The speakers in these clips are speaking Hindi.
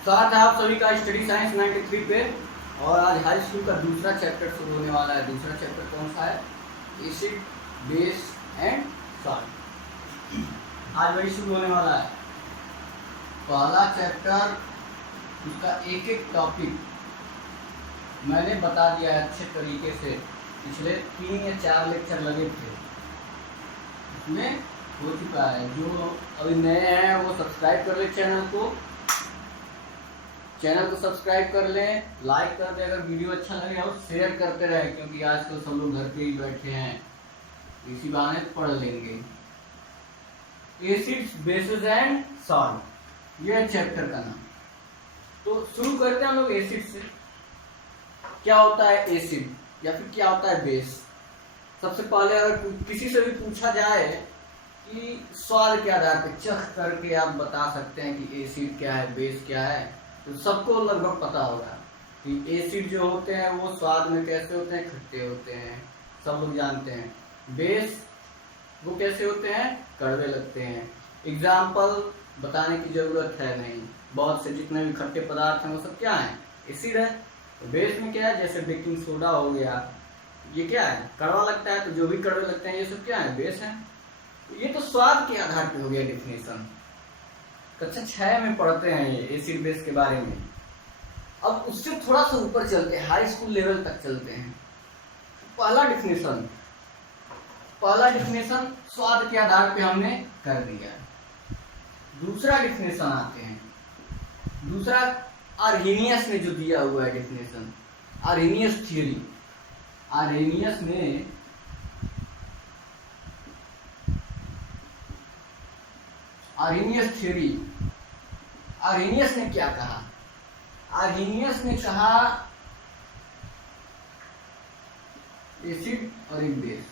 स्वागत है आप सभी का स्टडी साइंस 93 पे। और आज हाई स्कूल का दूसरा चैप्टर शुरू होने वाला है। दूसरा चैप्टर कौन सा है? Acid, base and salt. आज वही शुरू होने वाला है। पहला चैप्टर, उसका एक एक टॉपिक मैंने बता दिया है अच्छे तरीके से। पिछले 3 या 4 लेक्चर लगे थे, उसमें हो चुका है। जो अभी नए हैं वो सब्सक्राइब कर ले चैनल को सब्सक्राइब कर लें, लाइक कर दें अगर वीडियो अच्छा लगे, और शेयर करते रहें, क्योंकि आजकल सब लोग घर पे ही बैठे हैं, इसी बहाने पढ़ लेंगे। एसिड्स, बेसिस एंड सॉल्ट, ये चैप्टर का नाम। तो शुरू करते हैं हम लोग एसिड से। क्या होता है एसिड या फिर क्या होता है बेस? सबसे पहले अगर किसी से भी पूछा जाए कि स्वाद के आधार पर चख करके आप बता सकते हैं कि एसिड क्या है, बेस क्या है, तो सबको लगभग पता होगा कि एसिड जो होते हैं वो स्वाद में कैसे होते हैं, खट्टे होते हैं, सब लोग जानते हैं। बेस वो कैसे होते हैं, कड़वे लगते हैं। एग्जाम्पल बताने की जरूरत है नहीं, बहुत से जितने भी खट्टे पदार्थ हैं वो सब क्या है, एसिड है। तो बेस में क्या है, जैसे बेकिंग सोडा हो गया, ये क्या है, कड़वा लगता है, तो जो भी कड़वे लगते हैं ये सब क्या है, बेस है। ये तो स्वाद के आधार पर हो गया डेफिनेशन। कक्षा 6 में पढ़ते हैं ये एसिड बेस के बारे में। अब उससे थोड़ा सा ऊपर चलते हैं, हाई स्कूल लेवल तक चलते हैं। पहला डिफिनेशन स्वाद के आधार पे हमने कर दिया। दूसरा डिफिनेशन आते हैं। दूसरा आर्हेनियस ने जो दिया हुआ है डिफिनेशन, आर्हेनियस थ्योरी। आर्हेनियस ने क्या कहा? आर्हेनियस ने कहा एसिड और एक बेस।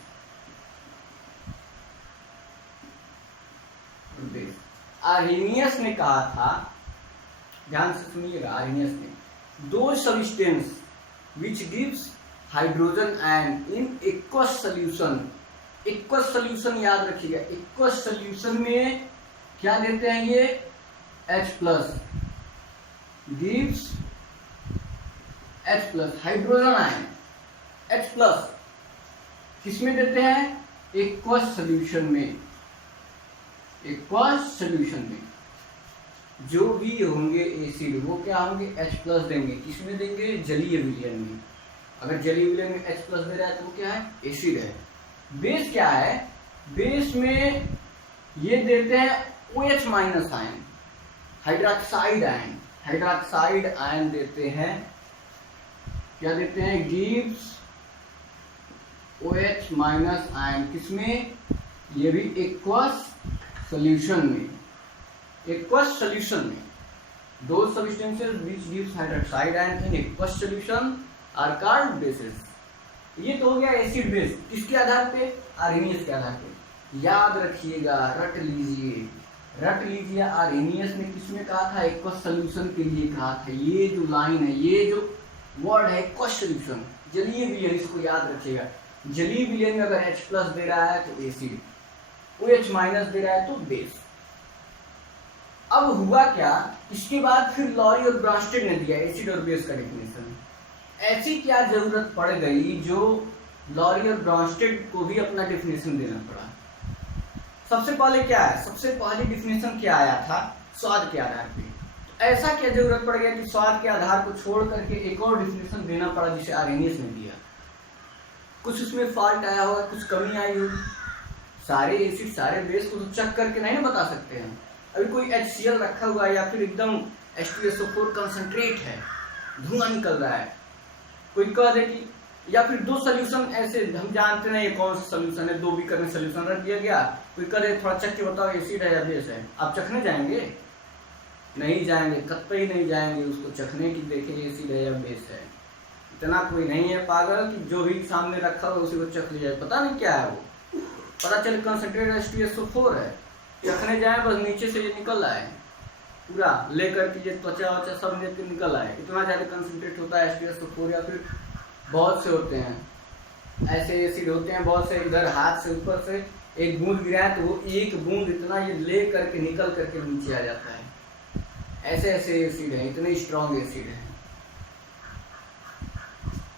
आर्हेनियस ने कहा था, ध्यान से सुनिएगा, आर्हेनियस ने दो substance which gives hydrogen and in aqueous solution. Aqueous solution याद रखिएगा, एक्वस सॉल्यूशन में क्या देते हैं ये, H+ gives H+, hydrogen ion H+, किसमें देते हैं, एक्वस सॉल्यूशन में। एक्वस सॉल्यूशन में जो भी होंगे एसिड वो क्या होंगे, H+ देंगे। किसमें देंगे, जलीय विलयन में। अगर जलीय विलयन में H+ दे रहा है तो वो क्या है, एसिड है। बेस क्या है, बेस में ये देते हैं OH- आयन, हाइड्रोक्साइड आयन देते हैं। क्या देते हैं, गिव्स OH- आयन, किसमें, ये भी एक्वस सॉल्यूशन में। एक्वस सॉल्यूशन में दो substances which gives hydroxide ion in aqueous solution are called bases. ये तो हो गया एसिड बेस। किसके आधार पे, आर्हेनियस के आधार पे। याद रखिएगा, रट लीजिए। आर्हेनियस ने किसमें कहा था, एक्वस सॉल्यूशन के लिए कहा था। ये जो लाइन है, ये जो वर्ड है एक्वस सॉल्यूशन, जलीय विलयन, इसको याद रखिएगा। जलीय विलयन में अगर H+ दे रहा है तो एसिड, OH- दे रहा है तो बेस। अब हुआ क्या, इसके बाद फिर लॉरी और ब्रांस्टेड ने दिया एसिड और बेस का डेफिनेशन। ऐसी क्या जरूरत पड़ गई जो लॉरी और ब्रांस्टेड को भी अपना डेफिनेशन देना पड़ा। सबसे पहले क्या है, सबसे पहले डिफिनेशन क्या आया था, स्वाद के आधार पे। तो ऐसा क्या जरूरत पड़ गया कि स्वाद के आधार को छोड़ करके एक और डिफिनेशन देना पड़ा, जिसे आर्हेनियस ने दिया। कुछ उसमें फॉल्ट आया होगा, कुछ कमी आई होगी। सारे एसिड सारे बेस को तो चेक करके नहीं बता सकते हैं। अभी कोई HCl रखा हुआ है या फिर एकदम H2SO4 कंसंट्रेट है, धुआं निकल रहा है, कोई कह दे कि, या फिर दो सोल्यूशन ऐसे हम जानते नहीं कौन सा सोल्यूशन है, 2 बीकर में सोल्यूशन रख दिया गया, कोई करे थोड़ा चख के बताओ एसिड है या बेस है, आप चखने जाएंगे? नहीं जाएंगे, कतई नहीं जाएंगे उसको चखने की, देखें एसिड है या बेस है। इतना कोई नहीं है पागल कि जो भी सामने रखा हो उसी को चख लिया जाए। पता नहीं क्या है वो, पता चले कंसंट्रेट H2SO4 है, चखने जाए बस नीचे से ये निकल आए पूरा लेकर के, ये त्वचा वचा सब लेकर निकल आए। इतना ज्यादा कंसंट्रेट होता है H2SO4। या फिर बहुत से होते हैं ऐसे एसिड होते हैं, बहुत से इधर हाथ से ऊपर से एक बूंद गिराए तो वो एक बूंद इतना ये ले करके निकल करके नीचे आ जाता है। ऐसे ऐसे एसिड है, इतने स्ट्रॉन्ग एसिड है।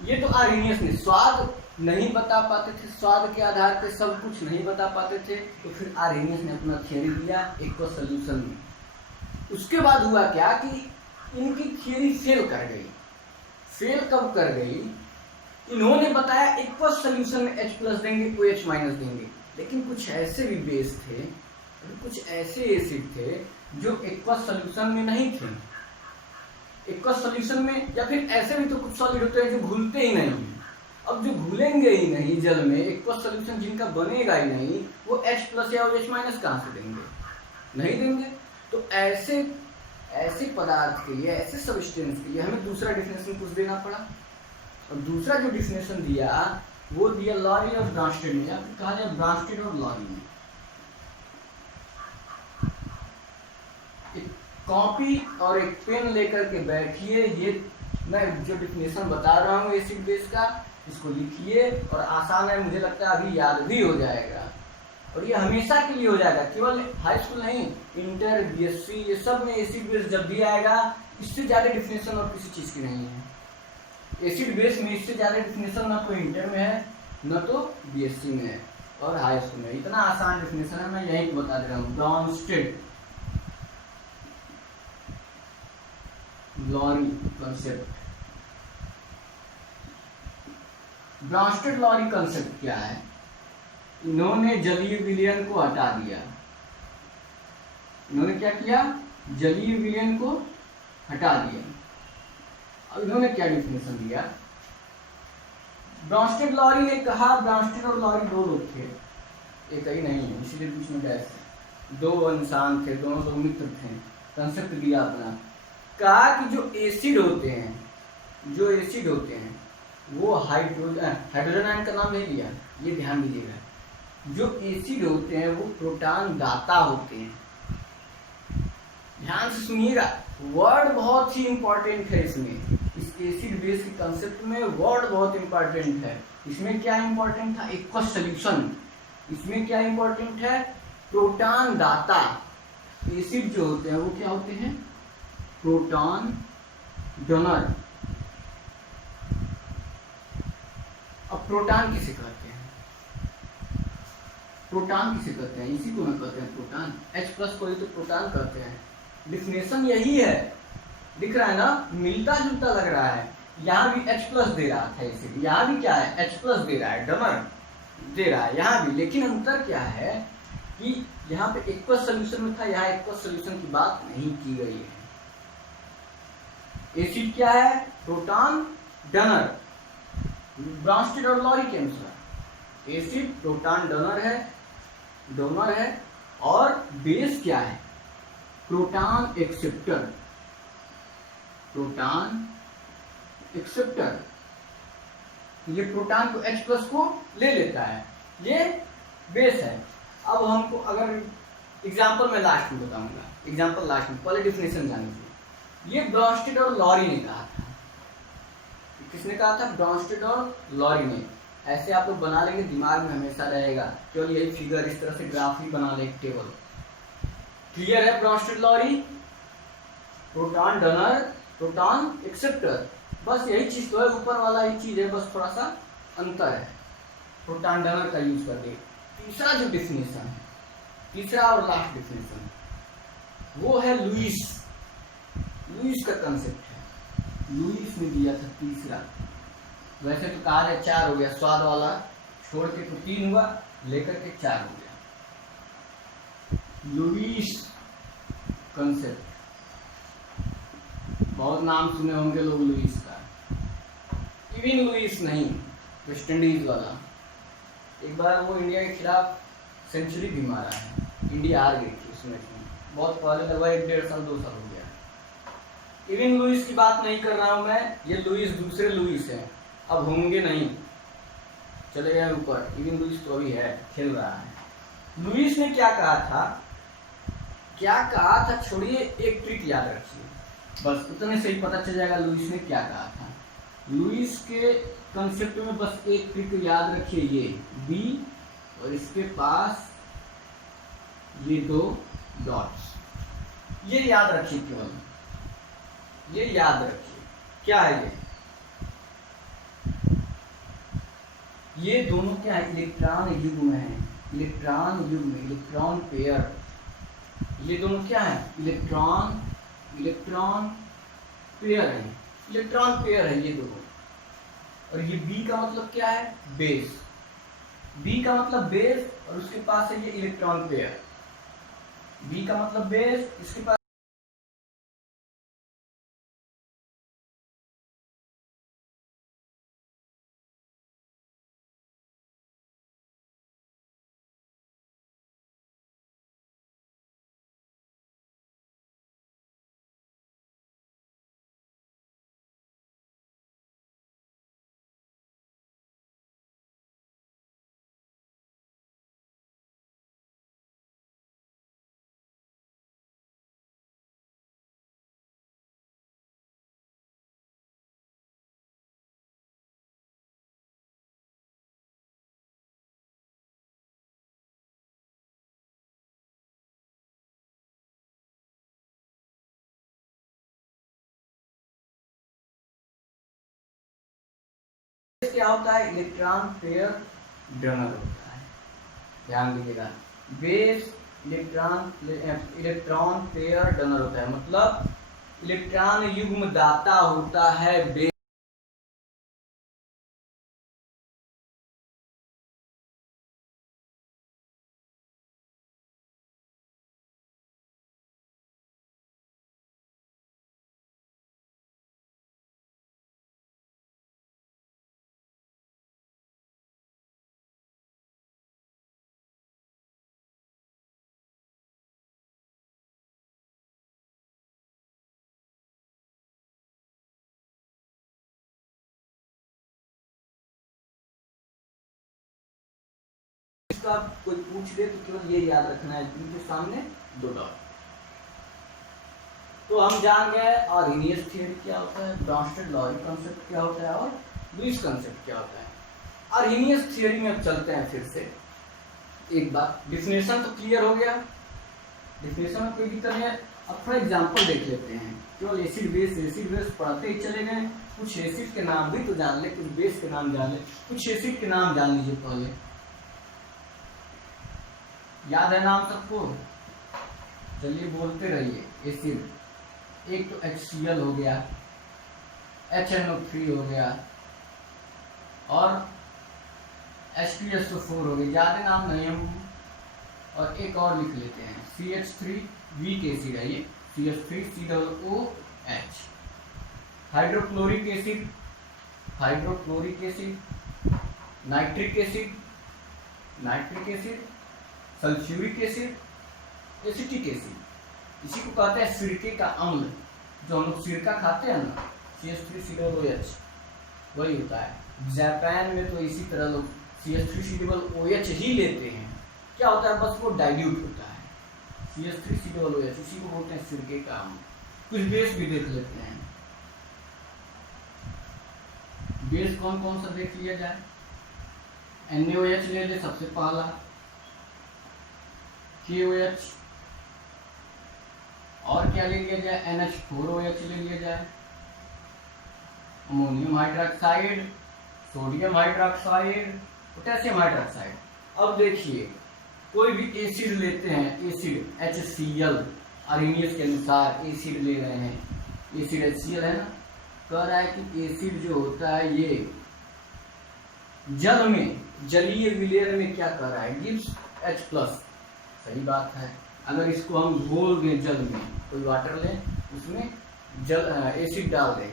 ये तो आर्हेनियस ने स्वाद नहीं बता पाते थे, स्वाद के आधार पे सब कुछ नहीं बता पाते थे, तो फिर आर्हेनियस ने अपना थियरी दिया एक्वस सॉल्यूशन में। उसके बाद हुआ क्या कि इनकी थियरी फेल कर गई। फेल कब कर गई? इन्होंने बताया एक्वस सॉल्यूशन में H+ देंगे, OH- देंगे, लेकिन कुछ ऐसे भी बेस थे, कुछ ऐसे एसिड थे जो एक्वस सॉल्यूशन में नहीं थे। एक्वस सॉल्यूशन में, या फिर ऐसे भी तो कुछ सॉलिड होते हैं जो घुलते ही नहीं। अब जो घुलेंगे ही नहीं जल में, एक्वस सॉल्यूशन जिनका बनेगा ही नहीं, वो H+ या OH- कहाँ से देंगे? नहीं देंगे। तो ऐसे पदार्थ के लिए, ऐसे सब्सटेंस के लिए हमें दूसरा डेफिनेशन कुछ देना पड़ा। और दूसरा जो डेफिनेशन दिया वो दिया लॉरी और ब्रांस्टेड ने, या फिर कहा जाए ब्रांस्टेड और लॉरी ने। एक कॉपी और एक पेन लेकर के बैठिए, ये मैं जो डेफिनेशन बता रहा हूँ एसिड बेस का, इसको लिखिए, और आसान है, मुझे लगता है अभी याद भी हो जाएगा, और ये हमेशा के लिए हो जाएगा। केवल हाई स्कूल नहीं, इंटर, BSc, ये सब में एसिड बेस जब भी आएगा, इससे ज़्यादा डेफिनेशन और किसी चीज़ की नहीं है। एसिड बेस में इससे ज़्यादा डेफिनेशन ना तो इंटर में है, न तो BSc में है, और हाई स्कूल में। इतना आसान डेफिनेशन है, मैं यही बता दे रहा हूँ। ब्रांस्टेड लॉरी कंसेप्ट। ब्रांस्टेड लॉरी कंसेप्ट क्या है? इन्होंने जलीय विलयन को हटा दिया। इन्होंने क्या किया? जलीय विलयन को हटा दिया। अब इन्होंने क्या डेफिनेशन दिया? ब्रांस्टेड लॉरी ने कहा, ब्रांस्टेड और लॉरी दो लोग थे, एक ही नहीं है, इसीलिए बीच में गैस है। दो इंसान थे, दोनों लोग मित्र थे। कंसेप्ट दिया अपना, कहा कि जो एसिड होते हैं वो हाइड्रोजन आयन का नाम ले लिया, ये ध्यान दीजिएगा। जो एसिड होते हैं वो प्रोटॉन दाता होते हैं। ध्यान से सुनिएगा, वर्ड बहुत ही इंपॉर्टेंट है इसमें। इस एसिड बेस के कंसेप्ट में वर्ड बहुत इंपॉर्टेंट है। इसमें क्या इंपॉर्टेंट था? Aqueous solution. इसमें क्या इंपॉर्टेंट है? प्रोटॉन दाता। एसिड जो होते हैं वो क्या होते हैं? Proton donor. अब प्रोटॉन किसे कहते हैं? प्रोटॉन किसे कहते हैं? इसी को ना कहते हैं प्रोटॉन। H+ को ही तो प्रोटॉन कहते हैं। डिफिनेशन यही है, दिख रहा है ना, मिलता जुलता लग रहा है। यहाँ भी H+ दे रहा था एसिड, यहाँ भी क्या है? H+ दे रहा है, डोनर दे रहा है यहाँ भी। लेकिन अंतर क्या है कि यहाँ पे एक्वस सॉल्यूशन में था, यहाँ एक्वस सॉल्यूशन की बात नहीं की गई है। एसिड क्या है? Proton donor. ब्रांस्टेड और लॉरी के अनुसार एसिड प्रोटॉन डोनर है, और बेस क्या है? Proton acceptor. ये प्रोटॉन को H+ को ले लेता है, ये बेस है। अब हमको अगर एग्जांपल में लास्ट में बताऊंगा, एग्जांपल लास्ट में, पहले डेफिनेशन जानिए। ये ब्रांस्टेड और लॉरी ने कहा था। किसने कहा था? ब्रांस्टेड और लॉरी ने। ऐसे आप लोग बना लेंगे, दिमाग में हमेशा रहेगा, केवल यही फिगर, इस तरह से ग्राफ ही बना ले, एक टेबल। क्लियर है? Bronsted Lowry, proton donor, proton acceptor, बस यही चीज तो है, ऊपर वाला ही चीज है, बस थोड़ा सा अंतर है। प्रोटॉन डोनर का यूज कर दे। तीसरा जो डेफिनेशन है, तीसरा और लास्ट डेफिनेशन, वो है लुईस का कंसेप्ट है। लुईस ने दिया था तीसरा। वैसे तो कहा है 4 हो गया, स्वाद वाला छोड़ के तो 3 हुआ, लेकर के 4 हो गया। लुईस कंसेप्ट, बहुत नाम सुने होंगे लोग लुईस का। इविन लुईस नहीं, वेस्ट इंडीज वाला। एक बार वो इंडिया के खिलाफ सेंचुरी भी मारा है, इंडिया हार गई थी उस मैच में, बहुत पहले, लगभग 1-1.5 साल 2 साल हो गया। इविन लुईस की बात नहीं कर रहा हूं मैं, ये लुईस दूसरे लुईस हैं, अब होंगे नहीं, चले गए ऊपर। इविन लुईस तो अभी है, खेल रहा है। लुईस ने क्या कहा था, छोड़िए, एक ट्रिक याद रखिए, बस उतने से ही पता चल जाएगा लुईस ने क्या कहा था। लुईस के कंसेप्ट में बस एक ट्रिक याद रखिए, ये बी और इसके पास ये 2 डॉट्स, ये याद रखिए केवल। ये याद रखिए। क्या है ये दोनों क्या है, इलेक्ट्रॉन युग्म है, इलेक्ट्रॉन युग्म, इलेक्ट्रॉन पेयर। ये दोनों क्या है, इलेक्ट्रॉन पेयर है, इलेक्ट्रॉन पेयर है ये दोनों। और ये बी का मतलब क्या है, बेस। बी का मतलब बेस और उसके पास है ये इलेक्ट्रॉन पेयर। बी का मतलब बेस, इसके पास क्या होता है, इलेक्ट्रॉन पेयर डोनर होता है। ध्यान दीजिएगा, बेस इलेक्ट्रॉन पेयर डोनर होता है, मतलब इलेक्ट्रॉन युग्म दाता होता है बेस। इसका कोई पूछ दे तो केवल ये याद रखना है, इनके सामने दो डॉट। तो हम जान गए आर्हेनियस थ्योरी क्या होता है, ब्रांस्टेड लॉरी कॉन्सेप्ट क्या होता है और लुईस कॉन्सेप्ट क्या होता है। आर्हेनियस थ्योरी में अब चलते हैं फिर से एक बार। डिफिनेशन तो क्लियर हो गया, डिफिनेशन में कोई दिक्कत नहीं है। अब थोड़ा एग्जांपल देख लेते हैं, केवल एसिड बेस पढ़ते ही चले गए। कुछ एसिड के नाम भी तो जान ले, कुछ बेस के नाम जान ले, कुछ एसिड के नाम जान लीजिए पहले। याद है नाम सबको, चलिए बोलते रहिए। एसिड, एक तो HCl हो गया, HNO3 हो गया और H2SO4 हो गया, ज्यादा नाम नहीं हम। और एक और लिख लेते हैं, CH3 वीक एसिड है ये, CH3COOH। Hydrochloric acid, nitric acid, sulphuric acid, acetic acid. इसी को कहते हैं सिरके का अम्ल, जो हम लोग सिरका खाते हैं ना, CH3COOH वही होता है। जापान में तो इसी तरह लोग CH3COOH ही लेते हैं। क्या होता है, बस वो डाइल्यूट होता है, CH3COOH, इसी को बोलते हैं सिरके का अम्ल। कुछ बेस भी देख लेते हैं। बेस कौन कौन सा देख लिया जाए। NaOH ले ले सबसे पहला, KOH, और क्या ले लिया जाए, NH4OH ले लिया जाए, ammonium hydroxide, sodium hydroxide, potassium hydroxide. अब देखिए कोई भी एसिड लेते हैं, एसिड HCl, आर्हेनियस के अनुसार एसिड ले रहे हैं, एसिड HCl है ना, कह रहा है कि एसिड जो होता है ये जल में, जलीय विलयन में क्या कर रहा है, गिव्स H+। सही बात है। अगर इसको हम घोल दें जल में, कोई वाटर लें, उसमें जल एसिड डाल दें,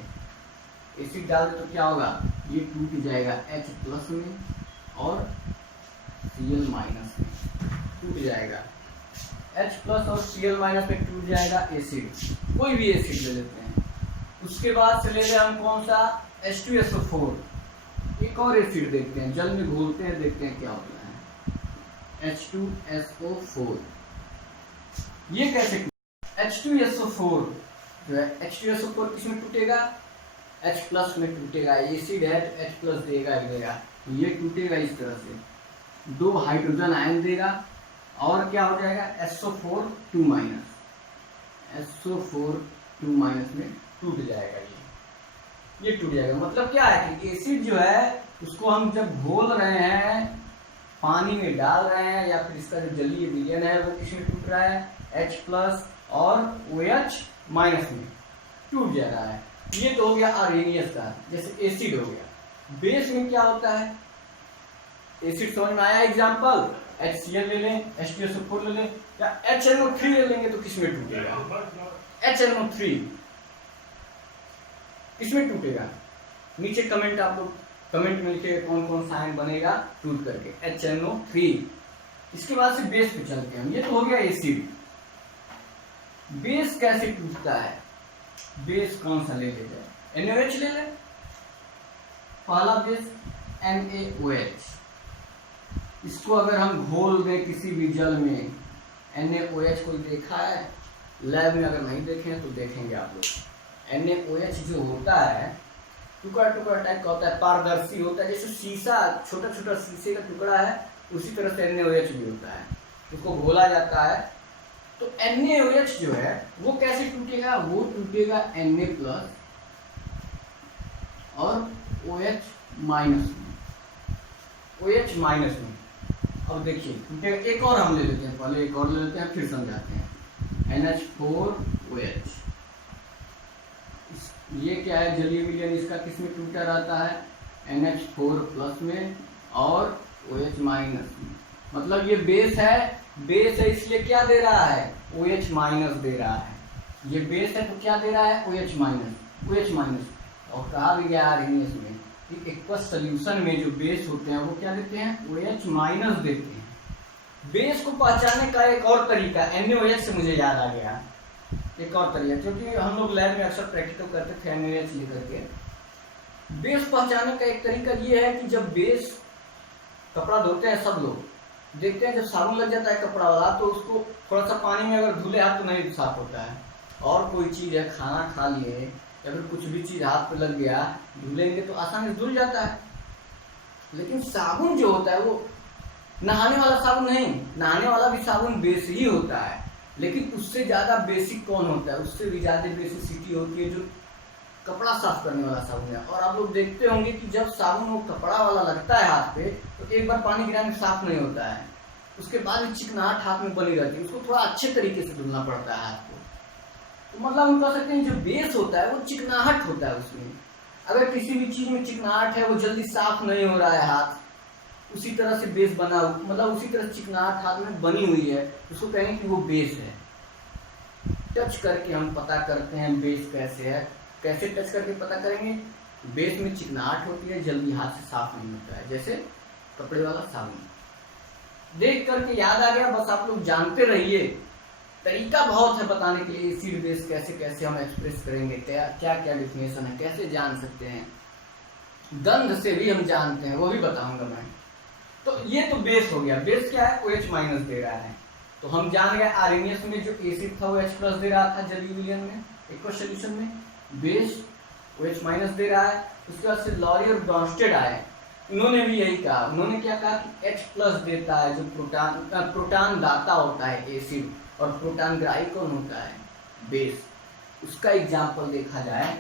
एसिड डाल दें तो क्या होगा, ये टूट जाएगा H+ में और Cl- में टूट जाएगा। H+ और Cl- में टूट जाएगा एसिड। कोई भी एसिड ले लेते हैं। उसके बाद से ले लें हम कौन सा, H2SO4। एक और एसिड देखते हैं, जल में घोलते हैं, देखते हैं क्या होता है। H2SO4 ये कैसे, H2SO4 जो है, H2SO4 किस में टूटेगा, H+ में टूटेगा। एसिड है तो H+ देगा ही देगा, तो ये टूटेगा इस तरह से, 2 हाइड्रोजन आयन देगा और क्या हो जाएगा, SO4 2-, SO4 2 माइनस में टूट जाएगा, ये टूट जाएगा। मतलब क्या है कि एसिड जो है उसको हम जब घोल रहे हैं, पानी में डाल रहे हैं, या फिर इसका जो जलीय विलयन है वो किसमें टूट रहा है, H+ और OH- में टूट जा रहा है। ये तो हो गया आर्हेनियस का, जैसे एसिड हो गया। बेस में क्या होता है, एसिड समझ में आया? एग्जाम्पल HCl ले लें, H2SO4 ले लें, या HNO3 ले लेंगे तो किसमें टूटेगा, HNO3 किसमें टूटेगा? नीचे कमेंट आप लोग कमेंट में लिखिए कौन कौन सा आयन बनेगा टूट करके, HNO3। इसके बाद से बेस पे चलते हैं। ये तो हो गया एसिड। बेस कैसे टूटता है, बेस कौन सा ले लेते हैं, NaOH ले लें। पहला बेस NaOH, इसको अगर हम घोल दें किसी भी जल में, NaOH कोई देखा है लैब में? अगर नहीं देखे तो देखेंगे आप लोग। NaOH जो होता है टुकड़ा टुकड़ा टाइप का होता है, पारदर्शी होता है, जैसे शीशा, छोटा छोटा शीशे का टुकड़ा है, उसी तरह से NaOH भी होता है। उसको घोला जाता है तो NaOH जो है वो कैसे टूटेगा, वो टूटेगा Na+ और OH- में। अब देखिए टूटेगा। एक और हम ले लेते हैं, पहले एक और ले लेते हैं फिर समझाते हैं। NH4OH, ये क्या है, जलीय विलयन इसका किसमें टूटा रहता है, NH4+ में और OH- में। मतलब ये बेस है, बेस है इसलिए क्या दे रहा है, OH- दे रहा है। ये बेस है तो क्या दे रहा है, OH-। और कहा भी गया आर्हेनियस में कि एक्वस सॉल्यूशन में जो बेस होते हैं वो क्या देते हैं, OH- देते हैं। बेस को पहचानने का एक और तरीका, NaOH से मुझे याद आ गया एक और तरीका, क्योंकि हम लोग लैब में अक्सर प्रैक्टिकल करते थे NaOH लेकर के। बेस पहचानने का एक तरीका ये है कि जब बेस, कपड़ा धोते हैं सब लोग, देखते हैं जब साबुन लग जाता है कपड़ा वाला तो उसको थोड़ा सा पानी में अगर धुले हाथ तो नहीं साफ होता है। और कोई चीज है, खाना खा लिए या फिर कुछ भी चीज हाथ पे लग गया, धुलेंगे तो आसानी से धुल जाता है। लेकिन साबुन जो होता है वो नहाने वाला साबुन नहीं, नहाने वाला भी साबुन बेस ही होता है, लेकिन उससे ज्यादा बेसिक कौन होता है, उससे भी ज्यादा बेसिसिटी होती है जो कपड़ा साफ करने वाला साबुन है। और आप लोग देखते होंगे कि जब साबुन वो कपड़ा वाला लगता है हाथ पे तो एक बार पानी गिराने से साफ नहीं होता है, उसके बाद भी चिकनाहट हाथ में बनी रहती है, उसको थोड़ा अच्छे तरीके से धुलना पड़ता है हाथ को। तो मतलब हम कह सकते हैं जो बेस होता है वो चिकनाहट होता है उसमें। अगर किसी भी चीज में चिकनाहट है, वो जल्दी साफ नहीं हो रहा है हाथ, उसी तरह से बेस बना, मतलब उसी तरह चिकनाहट हाथ में बनी हुई है, उसको कहेंगे कि वो बेस है। टच करके हम पता करते हैं बेस कैसे है। कैसे टच करके पता करेंगे, बेस में चिकनाहट होती है, जल्दी हाथ से साफ नहीं होता है, जैसे कपड़े वाला साबुन। देख करके याद आ गया, बस आप लोग जानते रहिए। तरीका बहुत है बताने के लिए एसिड बेस कैसे कैसे हम एक्सप्रेस करेंगे, क्या क्या डिफिनेशन है, कैसे जान सकते हैं। गंध से भी हम जानते हैं, वो भी बताऊंगा मैं। तो ये तो बेस हो गया। बेस क्या है, OH- दे रहा है। तो हम जान गए आर्हेनियस में जो एसिड था वो H+ दे रहा था जलीय विलयन में, एक्वस सॉल्यूशन में। बेस OH- दे रहा है। उसके बाद से लॉरी और ब्रॉन्स्टेड आए, उन्होंने भी यही कहा। उन्होंने क्या कहा कि H+ देता है जो प्रोटॉन दाता होता है एसिड, और प्रोटॉन ग्राही कौन होता है, बेस। उसका एग्जाम्पल देखा जाए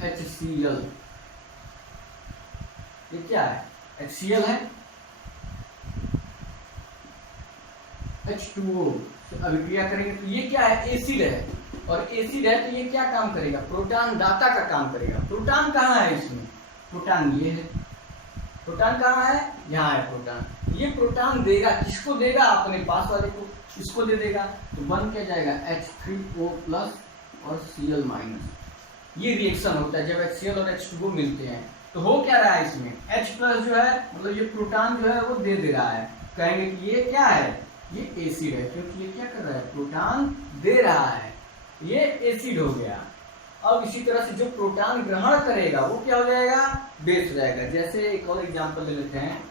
HCl। ये क्या है, HCl है, H2O से अभिक्रिया करेंगे तो ये क्या है, एसिड है। और एसिड है तो ये क्या काम करेगा, प्रोटॉन दाता का काम करेगा। प्रोटॉन कहाँ है इसमें, प्रोटॉन ये है। प्रोटॉन कहाँ है, यहाँ है प्रोटॉन। ये प्रोटॉन देगा, किसको देगा, अपने पास वाले को, इसको दे देगा। तो बन क्या जाएगा, H3O+ और Cl-। ये रिएक्शन होता है जब HCl और H2O मिलते हैं। तो हो क्या रहा है इसमें, H+ जो है, मतलब ये प्रोटॉन जो है वो दे रहा है। कहेंगे कि ये क्या है, ये एसिड है, क्योंकि ये क्या कर रहा है, प्रोटॉन दे रहा है, ये एसिड हो गया। अब इसी तरह से जो प्रोटॉन ग्रहण करेगा वो क्या हो जाएगा, बेस हो जाएगा। जैसे एक और एग्जांपल ले लेते हैं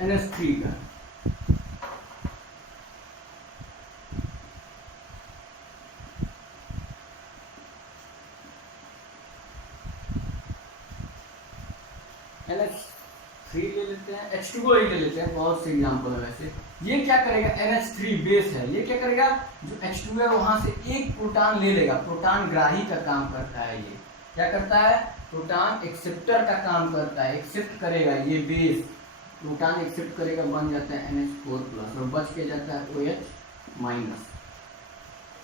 NH3 का। NH3 ले लेते हैं, H2O ही ले लेते हैं, बहुत से एग्जांपल है वैसे। ये क्या करेगा, NH3 बेस है, ये क्या करेगा, जो H2 है वहां से एक प्रोटॉन ले लेगा, प्रोटॉन ग्राही का काम करता है, ये क्या करता है, प्रोटॉन एक्सेप्टर का काम करता है, एक्सेप्ट करेगा, ये बेस प्रोटॉन एक्सेप्ट करेगा, बन जाता है NH4+ और बच के जाता है OH-।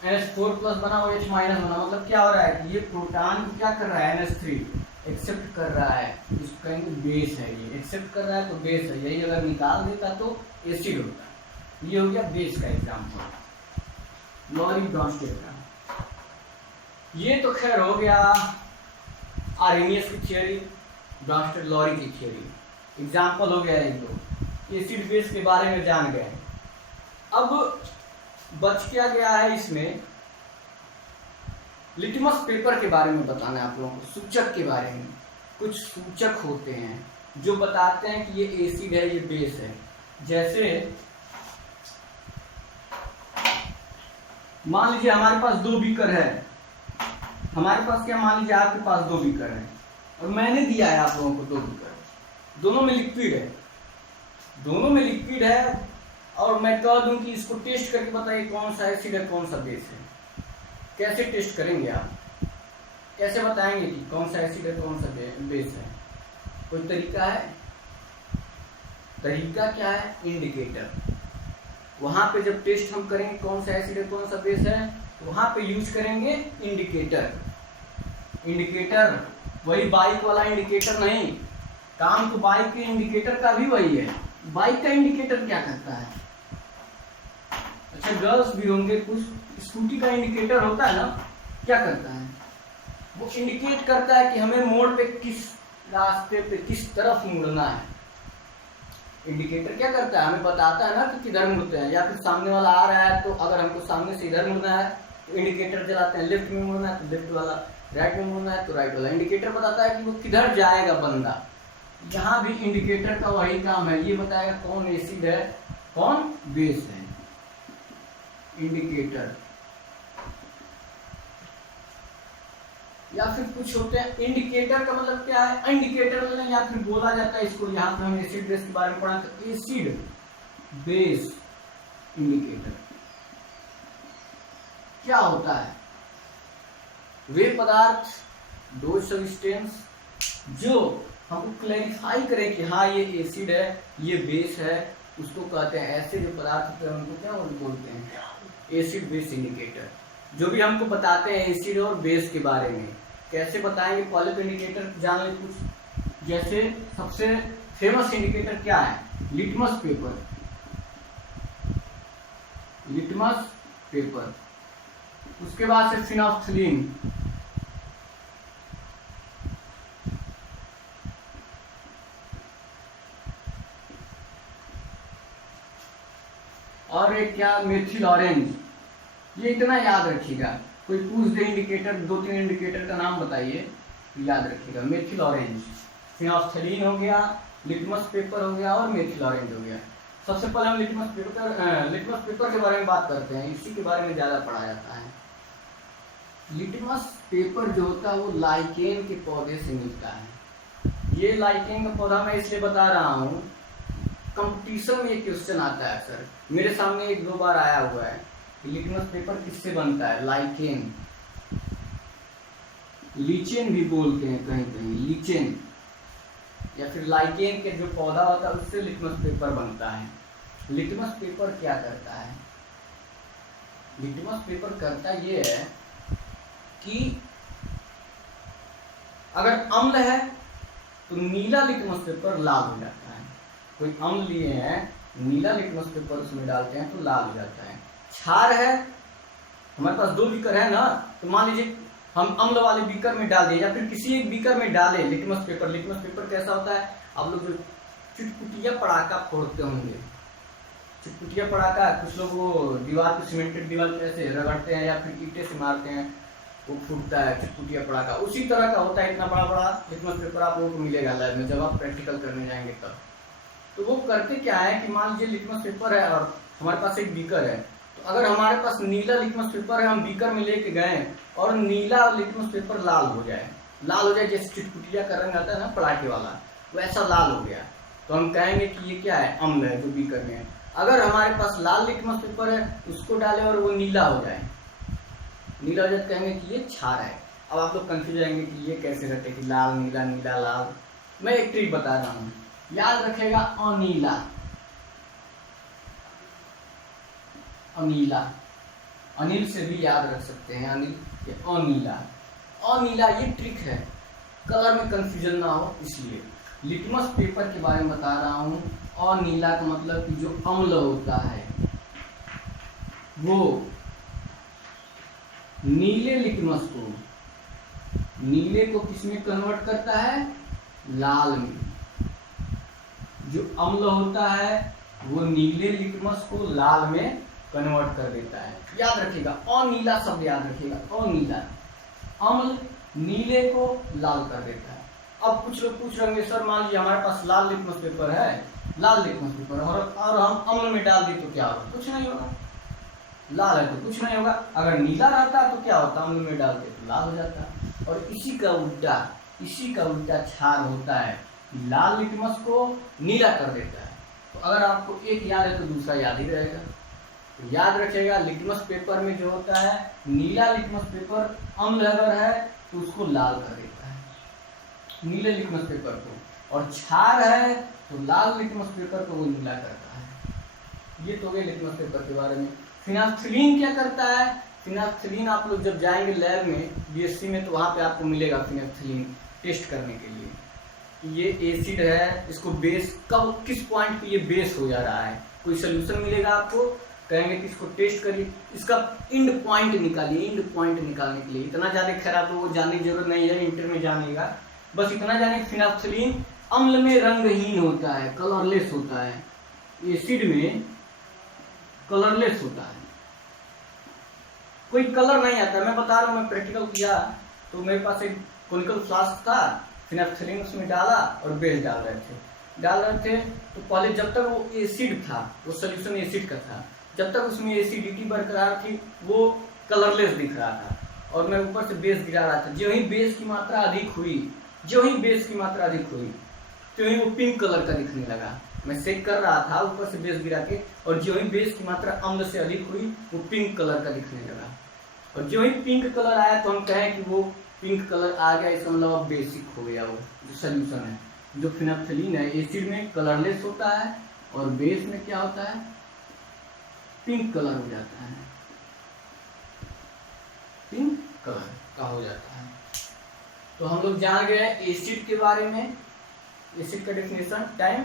NH4+ बना, OH- बना, मतलब क्या हो रहा है कि ये प्रोटॉन क्या कर रहा है, NH3 एक्सेप्ट कर रहा है, इसको कहेंगे बेस है, ये एक्सेप्ट कर रहा है तो बेस है, यही अगर निकाल देता तो एसिड होता है। ये हो गया बेस का एग्जाम्पल, लॉरी-ब्रॉन्स्टेड का। ये तो खैर हो गया आर्हेनियस की थियरी, ब्रॉन्स्टेड लॉरी की थियरी, एग्जाम्पल हो गया एक दो, एसिड बेस के बारे में जान गए। अब बच क्या गया है इसमें, लिटमस पेपर के बारे में बताना है आप लोगों को, सूचक के बारे में। कुछ सूचक होते हैं जो बताते हैं कि ये एसिड है, ये बेस है। जैसे मान लीजिए हमारे पास 2 बीकर है, हमारे पास क्या, मान लीजिए आपके पास 2 बीकर है और मैंने दिया है आप लोगों को 2 बीकर, दोनों में लिक्विड है, दोनों में लिक्विड है, और मैं कह दूं कि इसको टेस्ट करके बताइए कौन सा एसिड है कौन सा बेस है। कैसे टेस्ट करेंगे आप, कैसे बताएंगे कि कौन सा एसिड है कौन सा बेस है? कोई तरीका है? तरीका क्या है, इंडिकेटर। वहां पे जब टेस्ट हम करेंगे कौन सा एसिड है कौन सा बेस है, तो वहां पे यूज करेंगे इंडिकेटर। इंडिकेटर वही बाइक वाला इंडिकेटर नहीं, काम तो बाइक के इंडिकेटर का भी वही है। बाइक का इंडिकेटर क्या करता है, अच्छा गर्ल्स भी होंगे कुछ, स्कूटी का इंडिकेटर होता है ना, क्या करता है, वो इंडिकेट करता है कि हमें मोड़ पे किस रास्ते पे किस तरफ मुड़ना है। इंडिकेटर क्या करता है, हमें बताता है ना कि किधर मुड़ते हैं, या फिर सामने वाला आ रहा है तो अगर हमको सामने से इधर मुड़ना है तो इंडिकेटर जलाते हैं, लेफ्ट में मुड़ना है तो लेफ्ट वाला, राइट में मुड़ना है तो राइट वाला। इंडिकेटर बताता है कि वो किधर जाएगा बंदा। यहाँ भी इंडिकेटर का वही काम है, ये बताएगा कौन एसिड है कौन बेस है, इंडिकेटर। या फिर कुछ होते हैं, इंडिकेटर का मतलब क्या है, इंडिकेटर या फिर बोला जाता है इसको, यहाँ पे हम एसिड बेस के बारे में पढ़ा तो एसिड बेस इंडिकेटर क्या होता है, वे पदार्थ, दो सब्सटेंस जो हमको क्लैरिफाई करें कि हाँ ये एसिड है ये बेस है, उसको कहते हैं, ऐसे जो पदार्थ होते हैं उनको क्या बोलते हैं, एसिड बेस इंडिकेटर। जो भी हमको बताते हैं एसिड और बेस के बारे में, कैसे बताएंगे, पहले तो इंडिकेटर जान लें कुछ। जैसे सबसे फेमस इंडिकेटर क्या है, लिटमस पेपर, लिटमस पेपर। उसके बाद से फिनोल्फ्थलीन, और एक क्या, मेथिल ऑरेंज। ये इतना याद रखिएगा, कोई पूछ दे इंडिकेटर, 2-3 इंडिकेटर का नाम बताइए, याद रखिएगा, मेथिल ऑरेंज, फिनोल्फ्थलीन हो गया, लिटमस पेपर हो गया और मेथिल ऑरेंज हो गया। सबसे पहले हम लिटमस पेपर के बारे में बात करते हैं, इसी के बारे में ज़्यादा पढ़ा जाता है। लिटमस पेपर जो होता है वो लाइकेन के पौधे से मिलता है। ये लाइकेन का पौधा मैं इसलिए बता रहा हूँ, कंपटीशन में ये क्वेश्चन आता है सर, मेरे सामने 1-2 बार आया हुआ है। लिटमस पेपर किससे बनता है, लाइकेन, लीचेन भी बोलते हैं कहीं कहीं, लीचेन या फिर लाइकेन के जो पौधा होता है उससे लिटमस पेपर बनता है। लिटमस पेपर क्या करता है, लिटमस पेपर करता ये है कि अगर अम्ल है तो नीला लिटमस पेपर लाल हो जाता है। कोई अम्ल लिए हैं, नीला लिटमस पेपर उसमें डालते हैं तो लाल हो जाता है। क्षार है, हमारे पास 2 बीकर है ना, तो मान लीजिए हम अम्ल वाले बीकर में डाल दिए या फिर किसी एक बीकर में डाले लिटमस पेपर। लिटमस पेपर कैसा होता है, आप लोग जो चुटपुटिया पटाखा फोड़ते होंगे, चुटपुटिया पटाखा, कुछ लोग वो दीवार पे, सीमेंटेड दीवार पे ऐसे रगड़ते हैं या फिर ईंटे से मारते हैं, वो फूटता है चुटपुटिया पटाखा, उसी तरह का होता है। इतना बड़ा बड़ा लिटमस पेपर आप लोगों को मिलेगा लैब में जब आप प्रैक्टिकल करने जाएंगे तब। तो वो करते क्या है कि मान लीजिए लिटमस पेपर है और हमारे पास एक बीकर है, तो अगर हमारे पास नीला लिटमस पेपर है, हम बीकर में लेके गए और नीला लिटमस पेपर लाल हो जाए, लाल हो जाए जैसे चुटपुटिया का रंग आता है ना पटाखे वाला, वैसा लाल हो गया, तो हम कहेंगे कि ये क्या है, अम्ल है जो बीकर में है। अगर हमारे पास लाल लिटमस पेपर है उसको डालें और वो नीला हो जाए, नीला हो जाए, कहेंगे कि ये क्षार है। अब आप लोग कंफ्यूज जाएंगे कि ये कैसे रहते हैं कि लाल नीला नीला लाल। मैं एक ट्रिक बता रहा हूँ, याद रखेगा अनीला, अनीला, अनिल से भी याद रख सकते हैं, अनिल, ये अनीला, अनीला, ये ट्रिक है, कलर में कंफ्यूजन ना हो इसलिए। लिटमस पेपर के बारे में बता रहा हूँ, अनीला का मतलब कि जो अम्ल होता है वो नीले लिटमस को, नीले को किसमें कन्वर्ट करता है, लाल में। जो अम्ल होता है वो नीले लिटमस को लाल में कन्वर्ट कर देता है। याद रखिएगा अनीला शब्द याद रखिएगा, अनीला, अम्ल नीले को लाल कर देता है। अब कुछ लोग पूछ रहे होंगे सर मान लीजिए हमारे पास लाल लिटमस पेपर है, लाल लिटमस पेपर और हम अम्ल में डाल दी तो क्या होगा, कुछ नहीं होगा। लाल है तो कुछ नहीं होगा, अगर नीला रहता तो क्या होता, अम्ल में डालते तो लाल हो जाता। और इसी का उल्टा क्षार होता है, लाल लिटमस को नीला कर देता है। तो अगर आपको एक याद है तो दूसरा याद ही रहेगा। तो याद रखिएगा लिटमस पेपर में जो होता है, नीला लिटमस पेपर अम्ल अगर है तो उसको लाल कर देता है, नीले लिटमस पेपर को, और क्षार है तो लाल लिटमस पेपर को वो नीला करता है। ये तो गए लिटमस पेपर के बारे में। फिनाफ्थलीन क्या करता है, फिनाफ्थलीन आप लोग जब जाएंगे लैब में बीएससी में तो वहाँ पे आपको मिलेगा फिनाफ्थलीन टेस्ट करने के लिए। ये एसिड है, इसको बेस कब किस पॉइंट पे ये बेस हो जा रहा है, कोई सोल्यूशन मिलेगा आपको, कहेंगे कि इसको टेस्ट करिए, इसका इंड पॉइंट निकालिए। इंड पॉइंट निकालने के लिए इतना ज़्यादा खैर आप लोगों को जानने की जरूरत नहीं है, इंटर में जानेगा, बस इतना जाने फिनाफ्थलीन अम्ल में रंगहीन होता है, कलरलेस होता है, एसिड में कलरलेस होता है, कोई कलर नहीं आता। मैं बता रहा हूँ, मैं प्रैक्टिकल किया तो मेरे पास एक कोनिकल फ्लास्क था, फिनाफ्थलीन उसमें डाला और बेस डाल रहे थे। तो पहले जब तक वो एसिड था, वो सोल्यूशन एसिड का था, जब तक उसमें एसिडिटी बरकरार थी वो कलरलेस दिख रहा था, और मैं ऊपर से बेस गिरा रहा था। जो ही बेस की मात्रा अधिक हुई, तो ही वो पिंक कलर का दिखने लगा। मैं चेक कर रहा था ऊपर से बेस गिरा के, और जो ही बेस की मात्रा अम्ल से अधिक हुई वो पिंक कलर का दिखने लगा। और जो ही पिंक कलर आया तो हम कहें कि वो पिंक कलर आ गया, इसका मतलब अब बेसिक हो गया वो जो सोल्यूशन है। जो फिनाफ्थलीन है एसिड में कलरलेस होता है और बेस में क्या होता है, पिंक कलर हो जाता है, पिंक कलर का हो जाता है। तो हम लोग जान गए एसिड के बारे में, एसिड का डेफिनेशन, टाइम,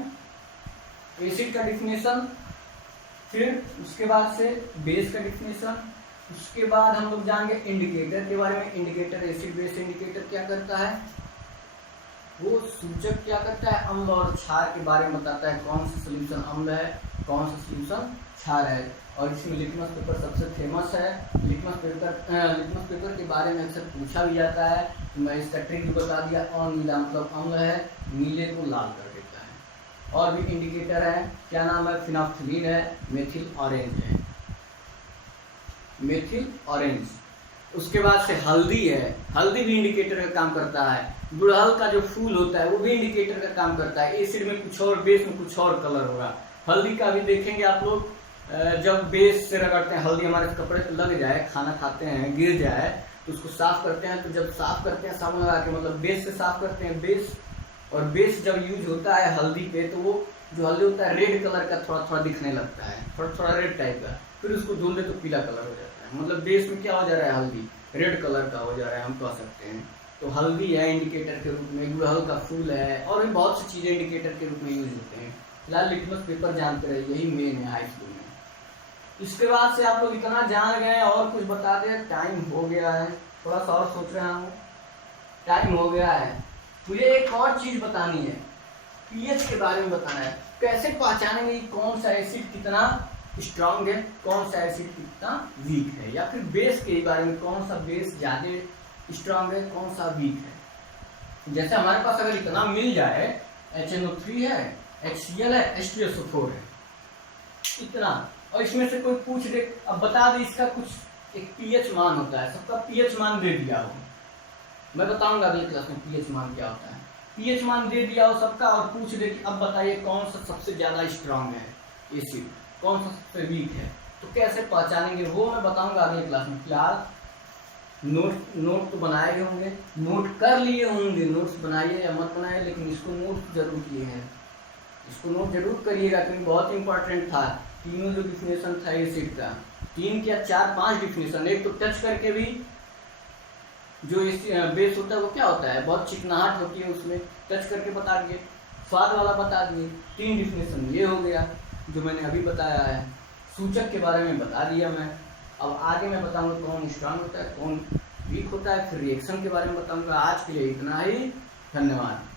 एसिड का डेफिनेशन, फिर उसके बाद से बेस का डेफिनेशन, उसके बाद हम लोग जान गए इंडिकेटर के बारे में। इंडिकेटर, एसिड बेस इंडिकेटर क्या करता है, वो सूचक क्या करता है, अम्ल और क्षार के बारे में बताता है, कौन सा सोल्यूशन अम्ल है, कौन सा सोल्यूशन क्षार है। और इसमें लिटमस पेपर सबसे फेमस है। लिटमस पेपर के बारे में अक्सर पूछा भी जाता है, तो मैं इसका ट्रिक भी बता दिया, अनीला मतलब अम्ल है, नीले को लाल कर देता है। और भी इंडिकेटर है, क्या नाम है, फिनाफ्थलीन है, मेथिल ऑरेंज है, मेथिल ऑरेंज। उसके बाद से हल्दी है, हल्दी भी इंडिकेटर का काम करता है। गुड़हल का जो फूल होता है वो भी इंडिकेटर का काम करता है। एसिड में कुछ और, बेस में कुछ और कलर होगा। हल्दी का भी देखेंगे आप लोग, जब बेस से रगड़ते हैं, हल्दी हमारे कपड़े पे लग जाए, खाना खाते हैं गिर जाए तो उसको साफ करते हैं, तो जब साफ करते हैं साबुन लगा के, मतलब बेस से साफ करते हैं, बेस, और बेस जब यूज होता है हल्दी पे तो वो जो हल्दी होता है रेड कलर का थोड़ा थोड़ा दिखने लगता है, थोड़ा थोड़ा रेड टाइप का, फिर उसको धुल दे तो पीला कलर हो जाता है। मतलब बेस में क्या हो जा रहा है, हल्दी रेड कलर का हो जा रहा है, हम कह सकते हैं। तो हल्दी है इंडिकेटर के रूप में, गुड़हल का फूल है, और भी बहुत सी चीज़ें इंडिकेटर के रूप में यूज होते हैं। फिलहाल लिटमस पेपर जानते रहे, यही मेन है हाई स्कूल में। इसके बाद से आप लोग इतना जान गए, और कुछ बता दें, टाइम हो गया है, थोड़ा सा और सोच रहा हूँ, टाइम हो गया है। मुझे एक और चीज़ बतानी है, पीएच के बारे में बताना है। कैसे पहचानेंगे कौन सा एसिड कितना स्ट्रांग है, कौन सा एसिड कितना वीक है, या फिर बेस के बारे में, कौन सा बेस ज़्यादा स्ट्रांग है, कौन सा वीक है। जैसे हमारे पास अगर इतना मिल जाए, HNO3 है, HCl है, H2SO4 है, इतना, और इसमें से कोई पूछ दे, अब बता दे इसका कुछ एक पीएच मान होता है, सबका पीएच मान दे दिया हो, मैं बताऊंगा अगले क्लास में पीएच मान क्या होता है। पीएच मान दे दिया हो सबका, और पूछ दे कि अब बताइए कौन सा सबसे ज्यादा स्ट्रांग है एसिड, कौन सा सबसे वीक है। तो कैसे पहचानेंगे वो मैं बताऊंगा अगली क्लास में। फिलहाल नोट तो बनाए गए होंगे, नोट कर लिए होंगे, नोट्स बनाइए या मत बनाइए लेकिन इसको नोट जरूर किए हैं, इसको नोट जरूर करिएगा क्योंकि बहुत इंपॉर्टेंट था। तीनों जो डिफिनेशन था ये सीट का, 3 या 4-5 डिफिनेशन, एक तो टच करके भी जो इस बेस होता है वो क्या होता है, बहुत चिकनाहट होती है उसमें, टच करके बता दिए, स्वाद वाला बता दिए, 3 डिफिनेशन ये हो गया जो मैंने अभी बताया है। सूचक के बारे में बता दिया मैं, अब आगे मैं बताऊंगा कौन स्ट्रांग होता है कौन वीक होता है, फिर रिएक्शन के बारे में बताऊंगा। आज के लिए इतना ही, धन्यवाद।